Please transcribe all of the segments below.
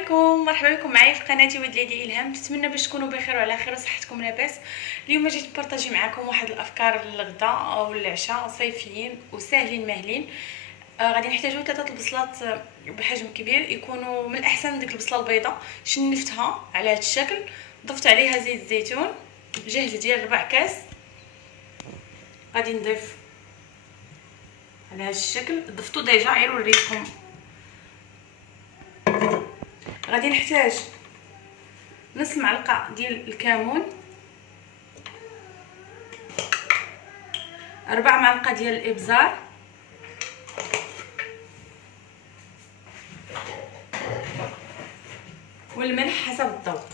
عليكم، مرحبا بكم معايا في قناتي ولادي الهام. نتمنى باش تكونوا بخير وعلى خير وصحتكم لاباس. اليوم جيت نبارطاجي معكم واحد الافكار للغداء او العشاء صيفيين وساهلين ماهلين. غادي نحتاجوا 3 البصلات بحجم كبير، يكونوا من الاحسن ديك البصله البيضاء. شنفتها على هذا الشكل، ضفت عليها زيت الزيتون جهز ديال 4 كاس. غادي نضيف على هذا الشكل، ضفتو ديجا غير وريتكم. غادي نحتاج نص معلقه ديال الكمون، 4 معلقه ديال الابزار، والملح حسب الذوق.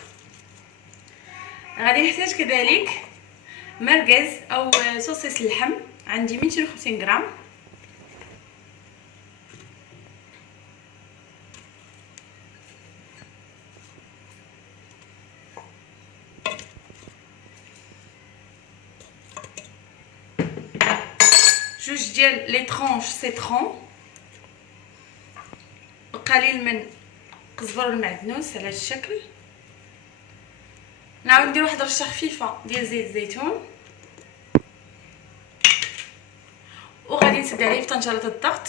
غادي نحتاج كذلك مرقز او صوصيص اللحم، عندي 250 غرام. جوج ديال لي طرونش سيترون، قليل من القزبر والمعدنوس على هذا الشكل. نعاود ندير واحد الرشه خفيفه ديال زيت الزيتون، وغادي نسد عليه في طنجره الضغط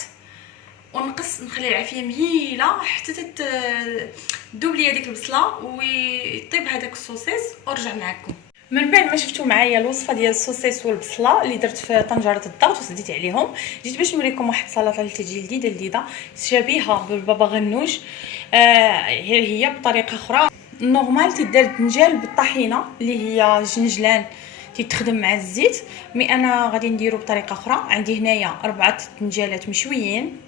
ونقص، نخلي العافيه مهيله حتى تذوب ليا ديك البصله ويطيب هذاك الصوصيص ورجع معكم. من بعد ما شفتوا معايا الوصفه ديال الصوصيص والبصله اللي درت في طنجره الضغط وسديت عليهم، جيت باش نوريكم واحد السلطه اللي تجي جديده شبيهه بالبابا غنوج. هي بطريقه اخرى. نورمال تيدار الدنجال بالطحينه اللي هي جنجلان تيتخدم مع الزيت، مي انا غادي نديرو بطريقه اخرى. عندي هنايا 4 دنجالات مشويين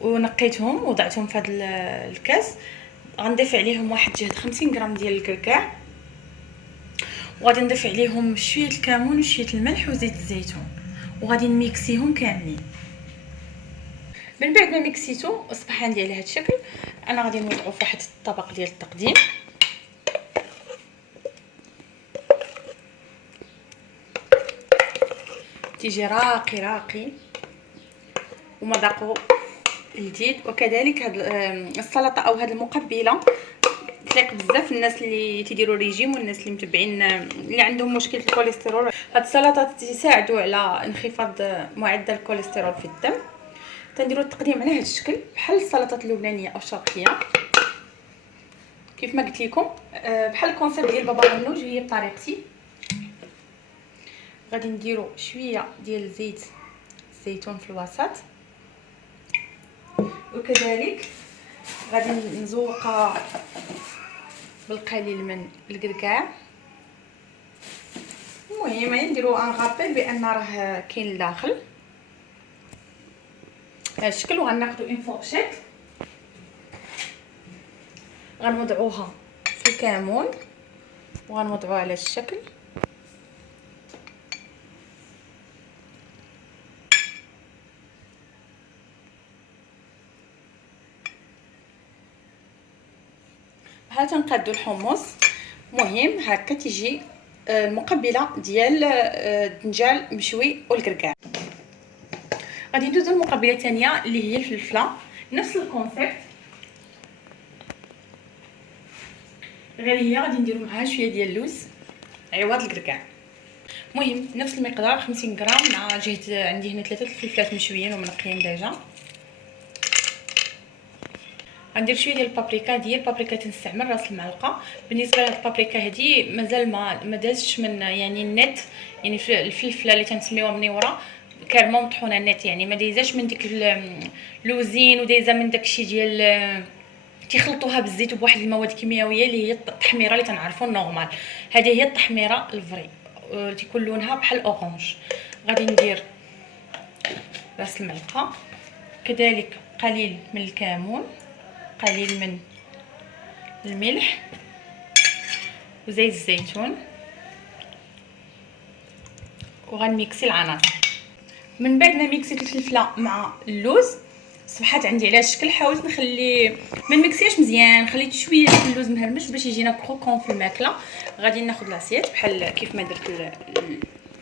ونقيتهم وضعتهم في هذا الكاس. غنضيف عليهم واحد جهد 50 غرام ديال الكركاع، وغادي نضيف عليهم شويه الكمون وشويه الملح وزيت الزيتون، وغادي نميكسيهم كاملين. من بعد ما ميكسيتو اصبح عندي على هذا الشكل. انا غادي نوضعو في واحد الطبق ديال التقديم. تيجي راقي ومذاقو لذيذ. وكذلك هاد السلطه او هاد المقبله تليق بزاف الناس اللي تيديروا ريجيم والناس اللي متبعين اللي عندهم مشكله الكوليسترول. هاد السلطات تساعدوا على انخفاض معدل الكوليسترول في الدم. تنديروا التقديم على هذا الشكل بحال السلطات اللبنانيه او الشرقيه كيف ما قلت لكم، بحال الكونسيبت ديال بابا غنوج هي بطريقتي. غادي نديروا شويه ديال زيت الزيتون في الوسط، وكذلك غادي نزوقها بالقليل من الكركاع. المهم نديروا ان غابيل بان راه كاين الداخل هذا الشكل. وغناخذوا اون فورشيت غنوضعوها في الكمون وغنوضعوها على الشكل. ها تنقادو الحمص. مهم هكا تيجي المقبله ديال الدنجال مشوي والكركاع. غادي ندوزو المقبله الثانيه اللي هي الفلفله، نفس الكونسيبت، غير هي غادي نديرو معاها شويه ديال اللوز عوض الكركاع. المهم نفس المقدار 50 غرام مع جهد. عندي هنا 3 الفلفلات مشويين ومنقيين ديجا. غندير شويه ديال البابريكا. ديال البابريكا تنستعمل راس المعلقه. بالنسبه لهاد البابريكا هذه مازال ما دازش من يعني النت، يعني الفلفله اللي تنسميوها منيوره كارمه مطحونه النت، يعني ما دايزاش من ديك اللوزين ودايزه من داكشي ديال تيخلطوها بالزيت وبواحد المواد كيميائيه اللي هي التحميره اللي تنعرفوا النورمال. هذه هي التحميره الفري، تيكون لونها بحال اورانج. غادي ندير راس المعلقه، كذلك قليل من الكمون، قليل من الملح وزيت الزيتون، وغنميكسي العناصر. من بعد ما ميكسيت الفلفله مع اللوز صبحات عندي على الشكل. حاولت نخلي ما نميكسياش مزيان، خليت شويه ديال اللوز مهرمش باش يجينا كروكون في الماكله. غادي ناخذ لاسيت بحال كيف ما درت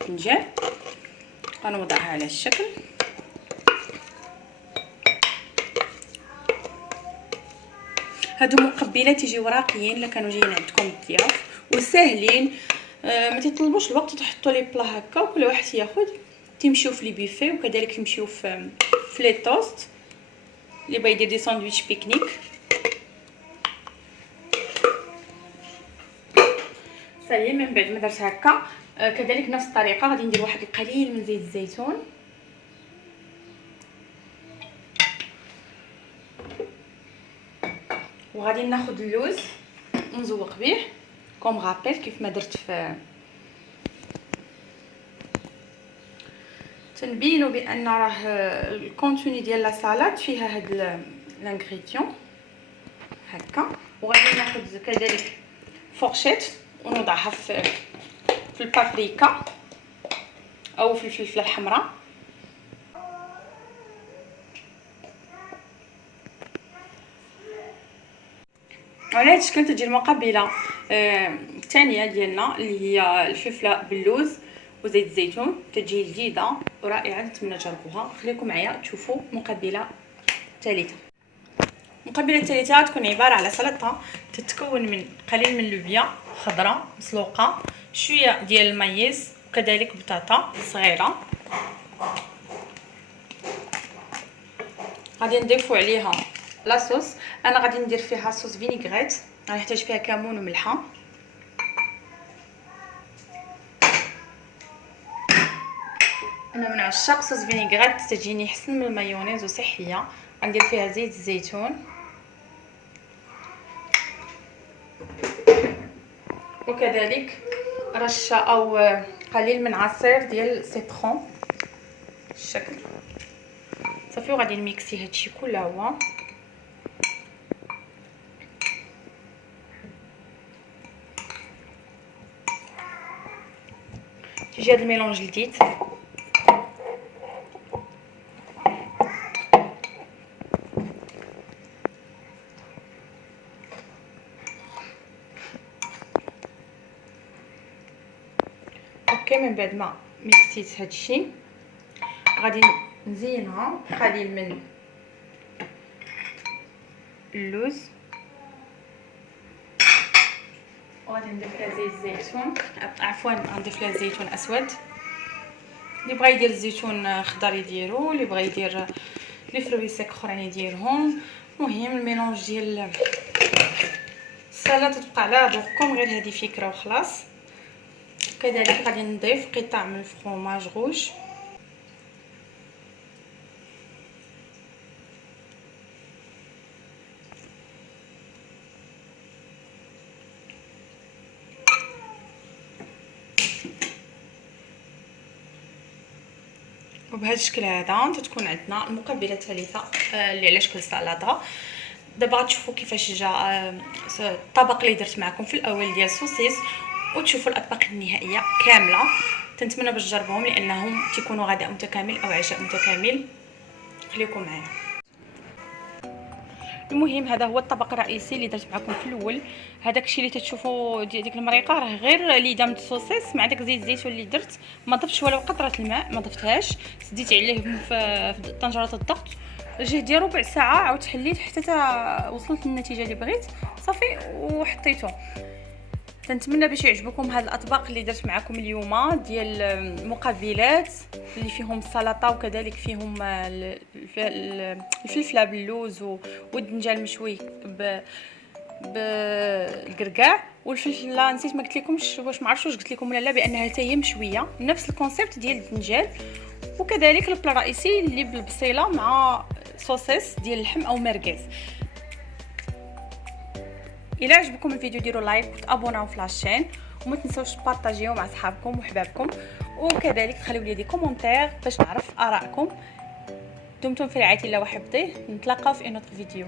الفنجان، غنوضعها على الشكل. هادو مقبلات يجيو راقيين الا كانوا جايين عندكم الضياف وساهلين. ما تطلبوش الوقت تحطوا لي بلا هكا وكل واحد ياخذ. تمشيو في لي بيفي وكذلك تمشيو في لي توست اللي بغا يدير دي ساندويتش بيكنيك. صافي من بعد ما درت هكا كذلك نفس الطريقه غادي ندير واحد القليل من زيت الزيتون وغادي ناخذ اللوز ونزوق به كوم غابيل كيف ما درت في تنبينوا بان راه الكونتوني ديال لا سالاد فيها هاد لانغريديون هكا. وغادي ناخذ كذلك فورشيت ونوضعها في البابريكا او في الفلفله الحمراء. على هذا الشكل تجي المقبله الثانيه ديالنا اللي هي الفلفله باللوز وزيت الزيتون. تجي لذيذه ورائعه، نتمنى تجربوها. خليكم معايا تشوفوا المقبله الثالثه. المقبله الثالثه تكون عباره على سلطه تتكون من قليل من اللوبيا خضراء مسلوقه، شويه ديال المايز وكذلك بطاطا صغيره. غادي نضيفوا عليها لاصوص. انا غادي ندير فيها صوص فينيغريت، غنحتاج فيها كمون وملحه. انا من عشاق صوص فينيغريت، تجيني احسن من المايونيز وصحيه. غندير فيها زيت الزيتون وكذلك رشه او قليل من عصير ديال السيترون الشكل. صافي وغادي نميكسي هادشي كله هو. تيجي هاد الميلونج لذيذ. اوكي من بعد ما ميكسيت هادشي غادي نزينها قليل من اللوز وغادي نضيف لها زيت الزيتون، عفوا غنضيف لها زيتون اسود. اللي بغى يدير الزيتون خضر يديرو، اللي بغى يدير لي فروي سيك اخرين يديرهم. المهم الميلونج ديال السلطه تبقى على ذوقكم، غير هذه فكره وخلاص. كذلك غادي نضيف قطع من الفرomاج روج. وبهذا الشكل هذا تتكون عندنا المقبله الثالثه اللي على شكل سلطه. دابا غتشوفوا كيفاش جا الطبق اللي درت معكم في الاول ديال السوسيس، وتشوفوا الاطباق النهائيه كامله. تنتمنى باش تجربوهم لانهم تيكونوا غداء متكامل او عشاء متكامل. خليكم معايا. المهم هذا هو الطبق الرئيسي اللي درت معكم في الاول. هذاك الشيء اللي تتشوفوا ديك المريقه راه غير اللي دامت السوسيس مع داك زيت الزيتون اللي درت. ما ضفتش ولا قطره الماء، ما ضفتهاش. سديت عليه في طنجره الضغط، جه ديال ربع ساعه، عاودت حليت حتى وصلت للنتيجه اللي بغيت. صافي وحطيته. تنتمنى باش يعجبكم هاد الاطباق اللي درت معكم اليوم ديال المقبلات اللي فيهم السلطه وكذلك فيهم الفلفله باللوز والدنجال مشوي بالكركاع والفلفله. نسيت ما قلت لكمش واش ما عرفتش واش قلت لكم ولا لا بانها حتى هي مشويه نفس الكونسيبت ديال الدنجال. وكذلك البلا الرئيسي اللي بالبصيله مع صوصيس ديال اللحم او مرقاز. الى عجبكم الفيديو ديروا لايك وتابوناو في لاشين، وما تنسوش تبارطاجيو مع صحابكم وحبابكم، وكذلك تخليو لي دي كومونتير باش نعرف ارائكم. دمتم في رعايه الله وحفظه. نتلاقاو في نوت فيديو.